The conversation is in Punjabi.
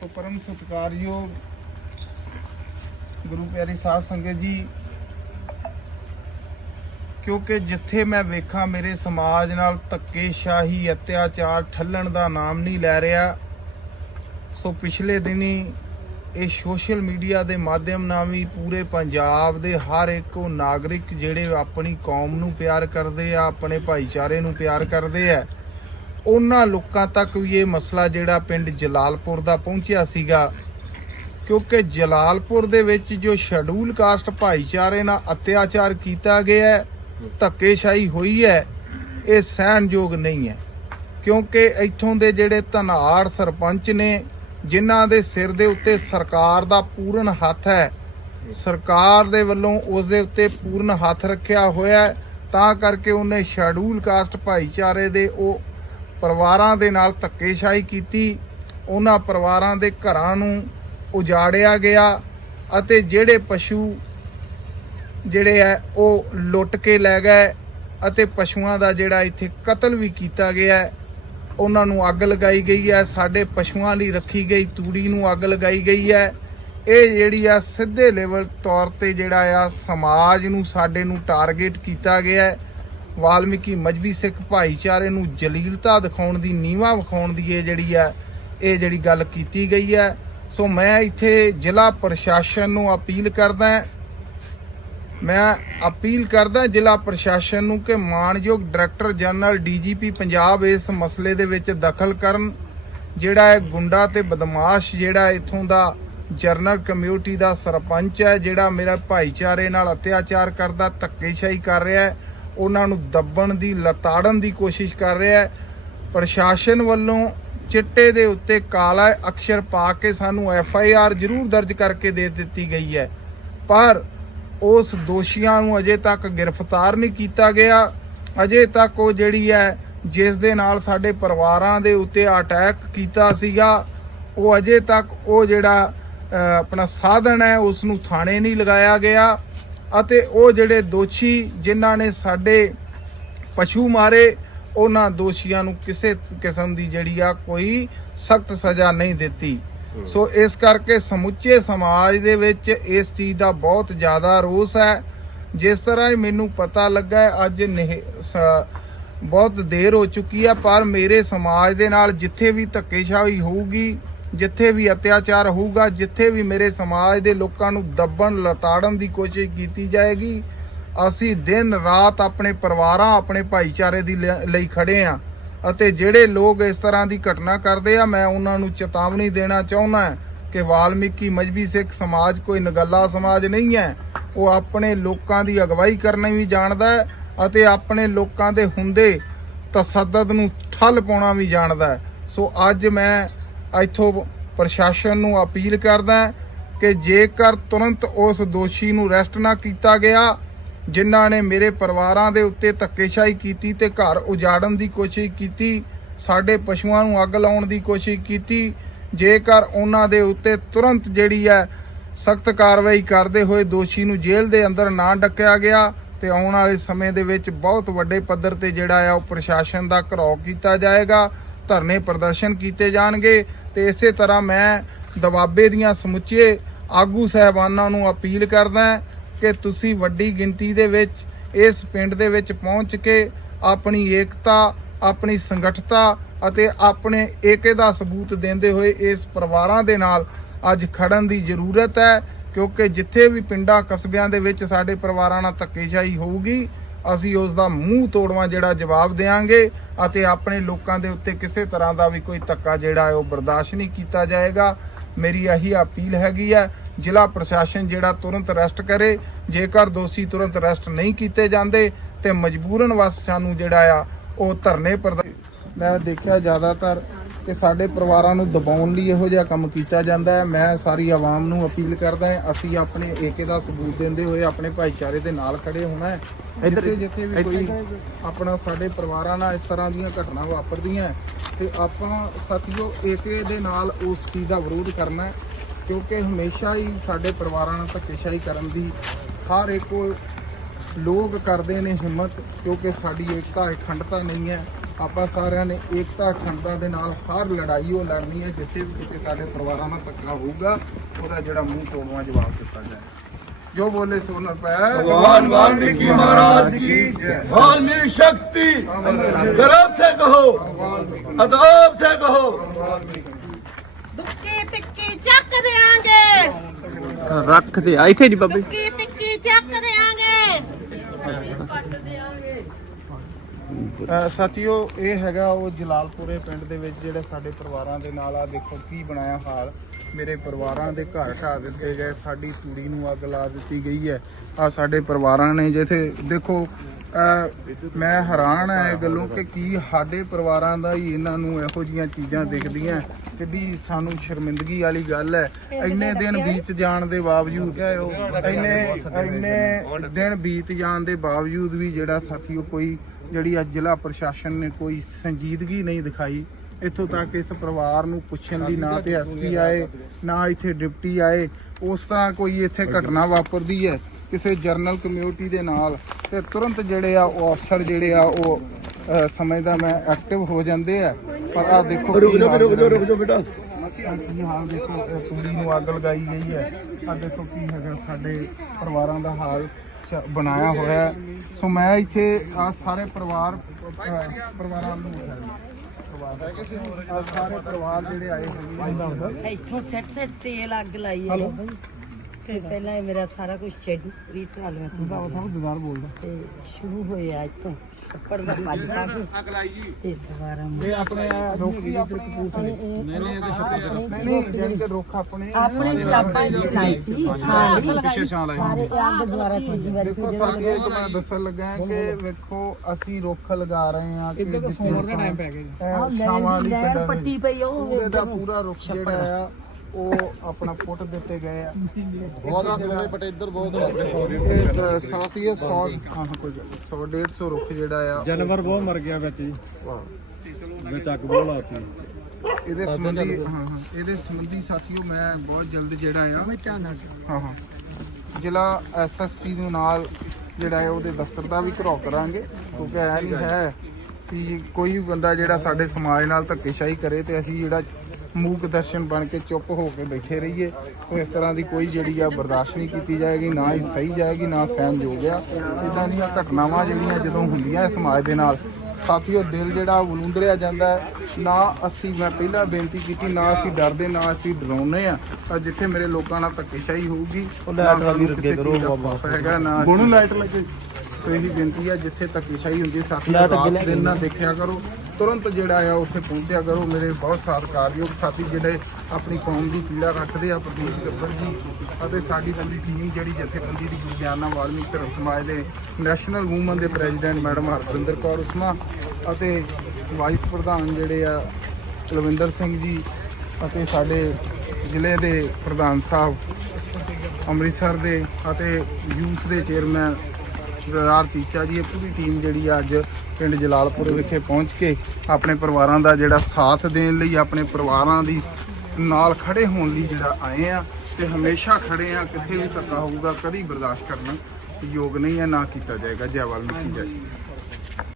ਸੋ ਪਰਮ ਸਤਿਕਾਰਯੋਗ ਗੁਰੂ ਪਿਆਰੀ ਸਾਧ ਸੰਗਤ ਜੀ, ਕਿਉਂਕਿ ਜਿੱਥੇ ਮੈਂ ਵੇਖਾਂ ਮੇਰੇ ਸਮਾਜ ਨਾਲ ਧੱਕੇਸ਼ਾਹੀ, ਅਤਿਆਚਾਰ ਠੱਲਣ ਦਾ ਨਾਮ ਨਹੀਂ ਲੈ ਰਿਹਾ, ਸੋ ਪਿਛਲੇ ਦਿਨੀ ਇਹ ਸੋਸ਼ਲ ਮੀਡੀਆ ਦੇ ਮਾਧਿਅਮ ਨਾਲ ਵੀ ਪੂਰੇ ਪੰਜਾਬ ਦੇ ਹਰ ਇੱਕ ਉਹ ਨਾਗਰਿਕ ਜਿਹੜੇ ਆਪਣੀ ਕੌਮ ਨੂੰ ਪਿਆਰ ਕਰਦੇ ਆ, ਆਪਣੇ ਭਾਈਚਾਰੇ ਨੂੰ ਪਿਆਰ ਕਰਦੇ ਆ ਉਹਨਾਂ ਲੋਕਾਂ ਤੱਕ ਵੀ ਇਹ ਮਸਲਾ ਜਿਹੜਾ ਪਿੰਡ ਜਲਾਲਪੁਰ ਦਾ ਪਹੁੰਚਿਆ ਸੀਗਾ। ਕਿਉਂਕਿ ਜਲਾਲਪੁਰ ਦੇ ਵਿੱਚ ਜੋ ਸ਼ੈਡਿਊਲ ਕਾਸਟ ਭਾਈਚਾਰੇ ਨਾਲ ਅਤਿਆਚਾਰ ਕੀਤਾ ਗਿਆ ਹੈ, ਧੱਕੇਸ਼ਾਹੀ ਹੋਈ ਹੈ, ਇਹ ਸਹਿਣਯੋਗ ਨਹੀਂ ਹੈ। ਕਿਉਂਕਿ ਇੱਥੋਂ ਦੇ ਜਿਹੜੇ ਧਨਾੜ ਸਰਪੰਚ ਨੇ, ਜਿਨ੍ਹਾਂ ਦੇ ਸਿਰ ਦੇ ਉੱਤੇ ਸਰਕਾਰ ਦਾ ਪੂਰਨ ਹੱਥ ਹੈ, ਸਰਕਾਰ ਦੇ ਵੱਲੋਂ ਉਸ ਦੇ ਉੱਤੇ ਪੂਰਨ ਹੱਥ ਰੱਖਿਆ ਹੋਇਆ ਤਾਂ ਕਰਕੇ ਉਹਨੇ ਸ਼ੈਡਿਊਲ ਕਾਸਟ ਭਾਈਚਾਰੇ ਦੇ ਉਹ ਪਰਿਵਾਰਾਂ ਦੇ ਨਾਲ ਧੱਕੇਸ਼ਾਹੀ ਕੀਤੀ, ਉਹਨਾਂ ਪਰਿਵਾਰਾਂ ਦੇ ਘਰਾਂ ਨੂੰ ਉਜਾੜਿਆ ਗਿਆ ਅਤੇ ਜਿਹੜੇ ਪਸ਼ੂ ਜਿਹੜੇ ਹੈ, ਉਹ ਲੁੱਟ ਕੇ ਲੈ ਗਏ ਅਤੇ ਪਸ਼ੂਆਂ ਦਾ ਜਿਹੜਾ ਇੱਥੇ ਕਤਲ ਵੀ ਕੀਤਾ ਗਿਆ ਉਹਨਾਂ ਨੂੰ ਅੱਗ ਲਗਾਈ ਗਈ ਹੈ, ਸਾਡੇ ਪਸ਼ੂਆਂ ਲਈ ਰੱਖੀ ਗਈ ਤੂੜੀ ਨੂੰ ਅੱਗ ਲਗਾਈ ਗਈ ਹੈ। ਇਹ ਜਿਹੜੀ ਆ ਸਿੱਧੇ ਲੈਵਲ ਤੌਰ ਤੇ ਜਿਹੜਾ ਆ ਸਮਾਜ ਨੂੰ, ਸਾਡੇ ਨੂੰ ਟਾਰਗੇਟ ਕੀਤਾ ਗਿਆ ਹੈ। ਵਾਲਮੀਕੀ ਮਜਬੀ ਸਿੱਖ ਭਾਈਚਾਰੇ ਨੂੰ ਜਲੀਲਤਾ ਦਿਖਾਉਣ ਦੀ, ਨੀਵਾ ਵਿਖਾਉਣ ਦੀ ਇਹ ਜਿਹੜੀ ਹੈ, ਇਹ ਜਿਹੜੀ ਗੱਲ ਕੀਤੀ ਗਈ ਹੈ। ਸੋ ਮੈਂ ਇੱਥੇ ਜ਼ਿਲ੍ਹਾ ਪ੍ਰਸ਼ਾਸਨ ਨੂੰ ਅਪੀਲ ਕਰਦਾ ਮੈਂ ਅਪੀਲ ਕਰਦਾ ਜ਼ਿਲ੍ਹਾ ਪ੍ਰਸ਼ਾਸਨ ਨੂੰ ਕਿ ਮਾਨਯੋਗ ਡਾਇਰੈਕਟਰ ਜਨਰਲ ਡੀਜੀਪੀ ਪੰਜਾਬ ਇਸ ਮਸਲੇ ਦੇ ਵਿੱਚ ਦਖਲ ਕਰਨ। ਜਿਹੜਾ ਹੈ ਗੁੰਡਾ ਤੇ ਬਦਮਾਸ਼ ਜਿਹੜਾ ਇਥੋਂ ਦਾ ਜਰਨਲ ਕਮਿਊਨਿਟੀ ਦਾ ਸਰਪੰਚ ਹੈ, ਜਿਹੜਾ ਮੇਰਾ ਭਾਈਚਾਰੇ ਨਾਲ ਅਤਿਆਚਾਰ ਕਰਦਾ, ਧੱਕੇਸ਼ਾਹੀ ਕਰ ਰਿਹਾ ਹੈ। ਉਹਨਾਂ ਨੂੰ ਦੱਬਣ ਦੀ, ਲਤਾੜਨ ਦੀ ਕੋਸ਼ਿਸ਼ ਕਰ ਰਿਹਾ ਹੈ। ਪ੍ਰਸ਼ਾਸਨ ਵੱਲੋਂ ਚਿੱਟੇ ਦੇ ਉੱਤੇ ਕਾਲਾ ਅਕਸ਼ਰ ਪਾ ਕੇ ਸਾਨੂੰ ਐਫ ਆਈ ਆਰ ਜ਼ਰੂਰ ਦਰਜ ਕਰਕੇ ਦੇ ਦਿੱਤੀ ਗਈ ਹੈ। ਪਰ ਉਸ ਦੋਸ਼ੀਆਂ ਨੂੰ ਅਜੇ ਤੱਕ ਗ੍ਰਿਫਤਾਰ ਨਹੀਂ ਕੀਤਾ ਗਿਆ। ਅਜੇ ਤੱਕ ਉਹ ਜਿਹੜੀ ਹੈ, ਜਿਸ ਦੇ ਨਾਲ ਸਾਡੇ ਪਰਿਵਾਰਾਂ ਦੇ ਉੱਤੇ ਅਟੈਕ ਕੀਤਾ ਸੀਗਾ, ਉਹ ਅਜੇ ਤੱਕ ਉਹ ਜਿਹੜਾ ਆਪਣਾ ਸਾਧਨ ਹੈ, ਉਸ ਨੂੰ ਥਾਣੇ ਨਹੀਂ ਲਗਾਇਆ ਗਿਆ। ਅਤੇ ਉਹ ਜਿਹੜੇ ਦੋਸ਼ੀ ਜਿਨ੍ਹਾਂ ਨੇ ਸਾਡੇ ਪਸ਼ੂ ਮਾਰੇ ਉਹਨਾਂ ਦੋਸ਼ੀਆਂ ਨੂੰ ਕਿਸੇ ਕਿਸਮ ਦੀ ਜਿਹੜੀ ਆ ਕੋਈ ਸਖਤ ਸਜ਼ਾ ਨਹੀਂ ਦਿੱਤੀ। ਸੋ ਇਸ ਕਰਕੇ ਸਮੁੱਚੇ ਸਮਾਜ ਦੇ ਵਿੱਚ ਇਸ ਚੀਜ਼ ਦਾ ਬਹੁਤ ਜ਼ਿਆਦਾ ਰੋਸ ਹੈ। ਜਿਸ ਤਰ੍ਹਾਂ ਹੀ ਮੈਨੂੰ ਪਤਾ ਲੱਗਾ ਅੱਜ ਬਹੁਤ ਦੇਰ ਹੋ ਚੁੱਕੀ ਹੈ ਪਰ ਮੇਰੇ ਸਮਾਜ ਦੇ ਨਾਲ ਜਿੱਥੇ ਵੀ ਧੱਕੇਸ਼ਾਹੀ ਹੋਊਗੀ ਜਿੱਥੇ ਵੀ ਅਤਿਆਚਾਰ ਹੋਊਗਾ, ਜਿੱਥੇ ਵੀ ਮੇਰੇ ਸਮਾਜ ਦੇ ਲੋਕਾਂ ਨੂੰ ਦੱਬਣ, ਲਤਾੜਨ ਦੀ ਕੋਸ਼ਿਸ਼ ਕੀਤੀ ਜਾਏਗੀ, ਅਸੀਂ ਦਿਨ ਰਾਤ ਆਪਣੇ ਪਰਿਵਾਰਾਂ, ਆਪਣੇ ਭਾਈਚਾਰੇ ਦੀ ਲ- ਲਈ ਖੜੇ ਆ ਅਤੇ ਜਿਹੜੇ ਲੋਕ ਇਸ ਤਰ੍ਹਾਂ ਦੀ ਘਟਨਾ ਕਰਦੇ ਆ, ਮੈਂ ਉਹਨਾਂ ਨੂੰ ਚੇਤਾਵਨੀ ਦੇਣਾ ਚਾਹੁੰਦਾ ਹਾਂ ਕਿ ਵਾਲਮੀਕੀ ਮਜਬੀ ਸਿੱਖ ਸਮਾਜ ਕੋਈ ਨਗੱਲਾ ਸਮਾਜ ਨਹੀਂ ਹੈ। ਉਹ ਆਪਣੇ ਲੋਕਾਂ ਦੀ ਅਗਵਾਈ ਕਰਨੀ ਵੀ ਜਾਣਦਾ ਹੈ ਅਤੇ ਆਪਣੇ ਲੋਕਾਂ ਦੇ ਹੁੰਦੇ ਤਸੱਦਦ ਨੂੰ ਠੱਲ ਪਾਉਣਾ ਵੀ ਜਾਣਦਾ ਸੋ ਅੱਜ ਮੈਂ ਇੱਥੋਂ ਪ੍ਰਸ਼ਾਸਨ ਨੂੰ ਅਪੀਲ ਕਰਦਾ ਕਿ ਜੇਕਰ ਤੁਰੰਤ ਉਸ ਦੋਸ਼ੀ ਨੂੰ ਅਰੈਸਟ ਨਾ ਕੀਤਾ ਗਿਆ, ਜਿਨ੍ਹਾਂ ਨੇ ਮੇਰੇ ਪਰਿਵਾਰਾਂ ਦੇ ਉੱਤੇ ਧੱਕੇਸ਼ਾਹੀ ਕੀਤੀ ਤੇ ਘਰ ਉਜਾੜਨ ਦੀ ਕੋਸ਼ਿਸ਼ ਕੀਤੀ, ਸਾਡੇ ਪਸ਼ੂਆਂ ਨੂੰ ਅੱਗ ਲਾਉਣ ਦੀ ਕੋਸ਼ਿਸ਼ ਕੀਤੀ, ਜੇਕਰ ਉਹਨਾਂ ਦੇ ਉੱਤੇ ਤੁਰੰਤ ਜਿਹੜੀ ਹੈ ਸਖਤ ਕਾਰਵਾਈ ਕਰਦੇ ਹੋਏ ਦੋਸ਼ੀ ਨੂੰ ਜੇਲ੍ਹ ਦੇ ਅੰਦਰ ਨਾ ਡੱਕਿਆ ਗਿਆ ਤੇ ਆਉਣ ਵਾਲੇ ਸਮੇਂ ਦੇ ਵਿੱਚ ਬਹੁਤ ਵੱਡੇ ਪੱਧਰ ਤੇ ਜਿਹੜਾ ਆ ਉਹ ਪ੍ਰਸ਼ਾਸਨ ਦਾ ਘਰਾਓ ਕੀਤਾ ਜਾਏਗਾ, ਧਰਨੇ ਪ੍ਰਦਰਸ਼ਨ ਕੀਤੇ ਜਾਣਗੇ ਤੇ ਇਸੇ ਤਰ੍ਹਾਂ ਮੈਂ ਦਬਾਬੇ ਦੀਆਂ ਸਮੁੱਚੇ ਆਗੂ ਸਹਿਬਾਨਾਂ ਨੂੰ ਅਪੀਲ ਕਰਦਾ ਕਿ ਤੁਸੀਂ ਵੱਡੀ ਗਿਣਤੀ ਦੇ ਵਿੱਚ ਇਸ ਪਿੰਡ ਦੇ ਵਿੱਚ ਪਹੁੰਚ ਕੇ ਆਪਣੀ ਏਕਤਾ, ਆਪਣੀ ਸੰਗਠਤਾ ਅਤੇ ਆਪਣੇ ਏਕੇ ਦਾ ਸਬੂਤ ਦਿੰਦੇ ਹੋਏ ਇਸ ਪਰਿਵਾਰਾਂ ਦੇ ਨਾਲ ਅੱਜ ਖੜਨ ਦੀ ਜ਼ਰੂਰਤ ਹੈ, ਕਿਉਂਕਿ ਜਿੱਥੇ ਵੀ ਪਿੰਡਾਂ ਕਸਬਿਆਂ ਦੇ ਵਿੱਚ ਸਾਡੇ ਪਰਿਵਾਰਾਂ ਨਾਲ ਧੱਕੇਸ਼ਾਹੀ ਹੋਊਗੀ ਅਸੀਂ ਉਸ ਦਾ ਮੂੰਹ ਤੋੜਵਾ ਜਿਹੜਾ ਜਵਾਬ ਦੇਵਾਂਗੇ ਅਤੇ ਆਪਣੇ ਲੋਕਾਂ ਦੇ ਉੱਤੇ ਕਿਸੇ ਤਰ੍ਹਾਂ ਦਾ ਵੀ ਕੋਈ ਧੱਕਾ ਜਿਹੜਾ ਹੈ ਉਹ ਬਰਦਾਸ਼ਤ ਨਹੀਂ ਕੀਤਾ ਜਾਏਗਾ। ਮੇਰੀ ਇਹੀ ਅਪੀਲ ਹੈਗੀ ਹੈ, ਜ਼ਿਲ੍ਹਾ ਪ੍ਰਸ਼ਾਸਨ ਜਿਹੜਾ ਤੁਰੰਤ ਅਰੈਸਟ ਕਰੇ, ਜੇਕਰ ਦੋਸ਼ੀ ਤੁਰੰਤ ਅਰੈਸਟ ਨਹੀਂ ਕੀਤੇ ਜਾਂਦੇ ਤੇ ਮਜਬੂਰਨ ਵਸ ਸਾਨੂੰ ਜਿਹੜਾ ਆ ਉਹ ਧਰਨੇ ਪ੍ਰਦ ਮੈਂ ਦੇਖਿਆ ਜ਼ਿਆਦਾਤਰ ਕਿ ਸਾਡੇ ਪਰਿਵਾਰਾਂ ਨੂੰ ਦਬਾਉਣ ਲਈ ਇਹੋ ਜਿਹਾ ਕੰਮ ਕੀਤਾ ਜਾਂਦਾ ਹੈ। ਮੈਂ ਸਾਰੀ ਆਵਾਮ ਨੂੰ ਅਪੀਲ ਕਰਦਾ ਹਾਂ ਅਸੀਂ ਆਪਣੇ ਏਕੇ ਦਾ ਸਬੂਤ ਦਿੰਦੇ ਹੋਏ ਆਪਣੇ ਭਾਈਚਾਰੇ ਦੇ ਨਾਲ ਖੜੇ ਹੋਣਾ ਹੈ। ਜਿੱਥੇ ਜਿੱਥੇ ਵੀ ਕੋਈ ਆਪਣਾ ਸਾਡੇ ਪਰਿਵਾਰਾਂ ਨਾਲ ਇਸ ਤਰ੍ਹਾਂ ਦੀਆਂ ਘਟਨਾ ਵਾਪਰਦੀਆਂ ਤੇ ਆਪਾਂ ਸਾਥੀਓ ਏਕੇ ਦੇ ਨਾਲ ਉਸ ਚੀਜ਼ ਦਾ ਵਿਰੋਧ ਕਰਨਾ ਹੈ ਕਿਉਂਕਿ ਹਮੇਸ਼ਾ ਹੀ ਸਾਡੇ ਪਰਿਵਾਰਾਂ ਨਾਲ ਧੱਕੇਸ਼ਾਹੀ ਕਰਨ ਦੀ ਹਰ ਇੱਕ ਲੋਕ ਕਰਦੇ ਨੇ ਹਿੰਮਤ ਕਿਉਂਕਿ ਸਾਡੀ ਏਕਤਾ ਅਖੰਡਤਾ ਨਹੀਂ ਹੈ। ਆਪਾਂ ਸਾਰਿਆਂ ਨੇ ਏਕਤਾ ਅਖੰਡਤਾ ਦੇ ਨਾਲ ਹਰ ਲੜਾਈ ਉਹ ਲੜਨੀ ਹੈ ਜਿੱਥੇ ਵੀ ਕਿਤੇ ਸਾਡੇ ਪਰਿਵਾਰਾਂ ਨਾਲ ਧੱਕਾ ਹੋਊਗਾ ਉਹਦਾ ਜਿਹੜਾ ਮੂੰਹ ਤੋੜਵਾ ਜਵਾਬ ਦਿੱਤਾ ਜਾਏ ਜੋ ਬੋਲੇ ਸੋ ਨਰ ਪੈ भगवान वाल्मीकि महाराज की वाल्मीकि शक्ति गर्व से कहो अदब से कहो ਦੁੱਕੀ ਤਿੱਕੀ ਚੱਕ ਦੇਾਂਗੇ ਰੱਖ ਦੇ ਆ ਇੱਥੇ ਜੀ ਬਾਬੇ ਦੁੱਕੀ ਤਿੱਕੀ ਚੱਕ ਦੇਾਂਗੇ ਅ, ਸਾਥੀਓ ਇਹ ਹੈਗਾ ਉਹ ਜਲਾਲਪੁਰੇ ਪਿੰਡ ਦੇ ਵਿੱਚ ਜਿਹੜੇ ਸਾਡੇ ਪਰਿਵਾਰਾਂ ਦੇ ਨਾਲ ਆ। ਦੇਖੋ ਕੀ ਬਣਾਇਆ ਹਾਲ। ਮੇਰੇ ਪਰਿਵਾਰਾਂ ਦੇ ਘਰ ਢਾਹ ਦਿੱਤੇ ਗਏ। ਸਾਡੀ ਤੂੜੀ ਨੂੰ ਅੱਗ ਲਾ ਦਿੱਤੀ ਗਈ ਹੈ। ਆ ਸਾਡੇ ਪਰਿਵਾਰਾਂ ਨੇ ਜਿੱਥੇ ਦੇਖੋ ਮੈਂ ਹੈਰਾਨ ਆ ਇਹ ਗੱਲੋਂ ਕਿ ਕੀ ਸਾਡੇ ਪਰਿਵਾਰਾਂ ਦਾ ਹੀ ਇਹਨਾਂ ਨੂੰ ਇਹੋ ਜੀਆਂ ਚੀਜ਼ਾਂ ਦਿਖਦੀਆਂ। ਕਿੱਡੀ ਸਾਨੂੰ ਸ਼ਰਮਿੰਦਗੀ ਵਾਲੀ ਗੱਲ ਹੈ। ਇੰਨੇ ਦਿਨ ਬੀਤ ਜਾਣ ਦੇ ਬਾਵਜੂਦ ਇੰਨੇ ਇੰਨੇ ਦਿਨ ਬੀਤ ਜਾਣ ਦੇ ਬਾਵਜੂਦ ਵੀ ਜਿਹੜਾ ਸਾਥੀਓ ਕੋਈ ਜਿਹੜੀ ਅੱਜ ਜ਼ਿਲ੍ਹਾ ਪ੍ਰਸ਼ਾਸਨ ਨੇ ਕੋਈ ਸੰਜੀਦਗੀ ਨਹੀਂ ਦਿਖਾਈ ਇੱਥੋਂ ਤੱਕ ਇਸ ਪਰਿਵਾਰ ਨੂੰ ਪੁੱਛਣ ਦੀ ਨਾ ਤੇ ਐਸਪੀ ਆਏ ਨਾ ਇੱਥੇ ਡਿਪਟੀ ਆਏ ਉਸ ਤਰ੍ਹਾਂ ਕੋਈ ਇੱਥੇ ਘਟਨਾ ਵਾਪਰਦੀ ਹੈ ਕਿਸੇ ਜਰਨਲ ਕਮਿਊਨਿਟੀ ਦੇ ਨਾਲ ਤੇ ਤੁਰੰਤ ਜਿਹੜੇ ਆ ਉਹ ਅਫਸਰ ਜਿਹੜੇ ਆ ਉਹ ਸਮਝਦਾ ਮੈਂ ਐਕਟਿਵ ਹੋ ਜਾਂਦੇ ਆ ਪਰ ਆ ਦੇਖੋ ਰੁਕ ਜਾ ਰੁਕ ਜਾ ਰੁਕ ਜਾ ਬੇਟਾ। ਕੀ ਹਾਲ ਦੇਖੋ ਕੁੜੀ ਨੂੰ ਅੱਗ ਲਗਾਈ ਗਈ ਹੈ ਆ ਦੇਖੋ ਕੀ ਹੈਗਾ ਸਾਡੇ ਪਰਿਵਾਰਾਂ ਦਾ ਹਾਲ। ਚ- ਬਣਾਇਆ ਹੋਇਆ ਹੈ। ਸੋ ਮੈਂ ਇੱਥੇ ਆ ਸਾਰੇ ਪਰਿਵਾਰ ਪਰਿਵਾਰਾਂ ਨੂੰ ਆਹ ਸਾਰੇ ਪਰਿਵਾਰ ਜਿਹੜੇ ਆਏ ਹੋਏ ਨੇ। ਇੱਥੋਂ ਸੈੱਟ ਤੇ ਤੇਲ ਅੱਗ ਲਾਈ ਹੈ। ਤੇ ਪਹਿਲਾਂ ਇਹ ਮੇਰਾ ਸਾਰਾ ਕੁਝ ਛੱਡ ਰੀਤ ਹਾਲ ਮੈਂ ਤੂੰ ਬਾਬਾ ਸਾਹਿਬ ਦੁਬਾਰਾ ਬੋਲਦਾ। ਤੇ ਸ਼ੁਰੂ ਹੋਇਆ ਇੱਥੋਂ। ਛੱਪੜ ਦਾ ਭੱਜ ਪਾ ਕੇ ਤੇ ਦੁਬਾਰਾ ਇਹ ਆਪਣੇ ਰੋਕੀ ਆਪਣੇ ਨਹੀਂ ਨਹੀਂ ਨਹੀਂ ਨਹੀਂ ਜਾਨੀ ਕਿ ਰੁੱਖ ਆਪਣੇ ਆਪਣੇ ਕਿਤਾਬਾਂ ਵਿੱਚ ਲਾਈ ਸੀ ਹਾਂ। ਪਿੱਛੇ ਛਾਂ ਲਾਈ ਸਾਰੇ ਅੱਗ ਦੁਬਾਰਾ ਤੀਜੀ ਵਾਰੀ ਦੇਖੋ ਸਾਥੀਓ ਇੱਕ ਮੈਂ ਦੱਸਣ ਲੱਗਾ ਕਿ ਵੇਖੋ ਅਸੀਂ ਰੁੱਖ ਲਗਾ ਰਹੇ ਹਾਂ ਕਿ ਜਿੱਥੇ ਸੌਣ ਦਾ ਟਾਈਮ ਪੈ ਗਿਆ ਲੈਣ ਦੀ ਪੱਟੀ ਪਈ ਉਹ ਇਹਦਾ ਪੂਰਾ ਰੁੱਖ ਜਿਹੜਾ ਆ ਉਹ ਆਪਣਾ ਪੁੱਟ ਦਿੱਤੇ ਗਏ ਆ। ਬਹੁਤ ਆ ਬਟ ਇੱਧਰ ਬਹੁਤ ਇਹ 100 ਹਾਂ ਹਾਂ ਕੋਈ 100 150 ਰੁੱਖ ਜਿਹੜਾ ਆ ਜਾਨਵਰ ਬਹੁਤ ਮਰ ਗਿਆ ਵਿੱਚ ਜੀ। ਵਾਹ। ਵਿੱਚ ਅੱਗ ਬਹੁਤ ਲਾਤੀ। ਇਹਦੇ ਸੰਬੰਧੀ ਹਾਂ ਹਾਂ ਇਹਦੇ ਸੰਬੰਧੀ ਸਾਥੀਓ ਮੈਂ ਬਹੁਤ ਜਲਦ ਜਿਹੜਾ ਆ ਹਾਂ ਹਾਂ ਜ਼ਿਲ੍ਹਾ ਐਸਐਸਪੀ ਦੇ ਨਾਲ ਜਿਹੜਾ ਹੈ ਉਹਦੇ ਦਫ਼ਤਰ ਦਾ ਵੀ ਘਰੋ ਕਰਾਂਗੇ। ਕਿਉਂਕਿ ਇਹ ਨਹੀਂ ਹੈ ਕਿ ਕੋਈ ਵੀ ਬੰਦਾ ਜਿਹੜਾ ਸਾਡੇ ਸਮਾਜ ਨਾਲ ਧੱਕੇਸ਼ਾਹੀ ਕਰੇ ਤੇ ਅਸੀਂ ਜਿਹੜਾ ਮੂਕ ਦਰਸ਼ਨ ਬਣ ਕੇ ਚੁੱਪ ਹੋ ਕੇ ਬੈਠੇ ਰਹੀਏ। ਉਹ ਇਸ ਤਰ੍ਹਾਂ ਦੀ ਕੋਈ ਜਿਹੜੀ ਆ ਬਰਦਾਸ਼ਤ ਨਹੀਂ ਕੀਤੀ ਜਾਏਗੀ ਨਾ ਹੀ ਸਹੀ ਜਾਏਗੀ ਨਾ ਸਹਿਣਯੋਗ ਆ। ਇਦਾਂ ਦੀਆਂ ਘਟਨਾਵਾਂ ਜਿਹੜੀਆਂ ਜਦੋਂ ਹੁੰਦੀਆਂ ਇਸ ਸਮਾਜ ਦੇ ਨਾਲ ਸਾਥੀਓ ਦਿਲ ਜਿਹੜਾ ਵਲੂੰਦਰਿਆ ਜਾਂਦਾ ਹੈ। ਨਾ ਅਸੀਂ ਮੈਂ ਪਹਿਲਾਂ ਬੇਨਤੀ ਕੀਤੀ ਨਾ ਅਸੀਂ ਡਰਦੇ ਨਾ ਅਸੀਂ ਡਰਾਉਨੇ ਆ ਤਾਂ ਜਿੱਥੇ ਮੇਰੇ ਲੋਕਾਂ ਨਾਲ ਧੱਕੇਸ਼ਾਹੀ ਹੋਊਗੀ ਨਾ ਸਾਨੂੰ ਕਿਸੇ ਚੀਜ਼ ਦਾ ਖੌਫ ਹੈਗਾ ਨਾ ਗੋਣੂ ਲਾਈਟ ਲੱਗੇ। ਸੋ ਇਹੀ ਬੇਨਤੀ ਆ ਜਿੱਥੇ ਧੱਕੇਸ਼ਾਹੀ ਹੁੰਦੀ ਸਾਥੀ ਰਾਤ ਦਿਨ ਨਾ ਦੇਖਿਆ ਕਰੋ। ਤੁਰੰਤ ਜਿਹੜਾ ਆ ਉੱਥੇ ਪਹੁੰਚਿਆ ਕਰੋ। ਮੇਰੇ ਬਹੁਤ ਸਤਿਕਾਰਯੋਗ ਸਾਥੀ ਜਿਹੜੇ ਆਪਣੀ ਕੌਮ ਦੀ ਪੀੜਾ ਰੱਖਦੇ ਆ, ਪ੍ਰਦੀਪ ਗੱਬਰ ਜੀ ਅਤੇ ਸਾਡੀ ਪੂਰੀ ਟੀਮ ਜਿਹੜੀ ਜਥੇਬੰਦੀ ਦੀ ਗੁਰਗਿਆਨਾ ਵਾਲਮੀਕ ਧਰਮ ਸਮਾਜ ਦੇ ਨੈਸ਼ਨਲ ਵੂਮਨ ਦੇ ਪ੍ਰੈਜ਼ੀਡੈਂਟ ਮੈਡਮ ਹਰਪਿੰਦਰ ਕੌਰ ਉਸਮਾ ਅਤੇ ਵਾਈਸ ਪ੍ਰਧਾਨ ਜਿਹੜੇ ਆ ਕੁਲਵਿੰਦਰ ਸਿੰਘ ਜੀ ਅਤੇ ਸਾਡੇ ਜ਼ਿਲ੍ਹੇ ਦੇ ਪ੍ਰਧਾਨ ਸਾਹਿਬ ਅੰਮ੍ਰਿਤਸਰ ਦੇ ਅਤੇ ਯੂਥ ਦੇ ਚੇਅਰਮੈਨ ਸਰਦਾਰ ਚੀਚਾ ਜੀ, ਇਹ ਪੂਰੀ ਟੀਮ ਜਿਹੜੀ ਆ ਅੱਜ ਪਿੰਡ ਜਲਾਲਪੁਰ ਵਿਖੇ ਪਹੁੰਚ ਕੇ ਆਪਣੇ ਪਰਿਵਾਰਾਂ ਦਾ ਜਿਹੜਾ ਸਾਥ ਦੇਣ ਲਈ, ਆਪਣੇ ਪਰਿਵਾਰਾਂ ਦੀ ਨਾਲ ਖੜੇ ਹੋਣ ਲਈ ਜਿਹੜਾ ਆਏ ਆ ਤੇ ਹਮੇਸ਼ਾ ਖੜੇ ਆ, ਕਿੱਥੇ ਵੀ ਧੱਕਾ ਹੋਊਗਾ, ਕਦੀ ਬਰਦਾਸ਼ਤ ਕਰਨਾ ਯੋਗ ਨਹੀਂ ਹੈ ਨਾ ਕੀਤਾ ਜਾਏਗਾ। ਜੈਵਾਲ ਵਾਲਮੀਕੀ, ਜੈ